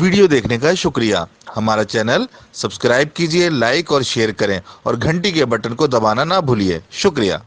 Video देखने का शुक्रिया। हमारा चैनल सब्सक्राइब कीजिए, लाइक और शेयर करें और घंटी के बटन को दबाना ना भूलिए। शुक्रिया।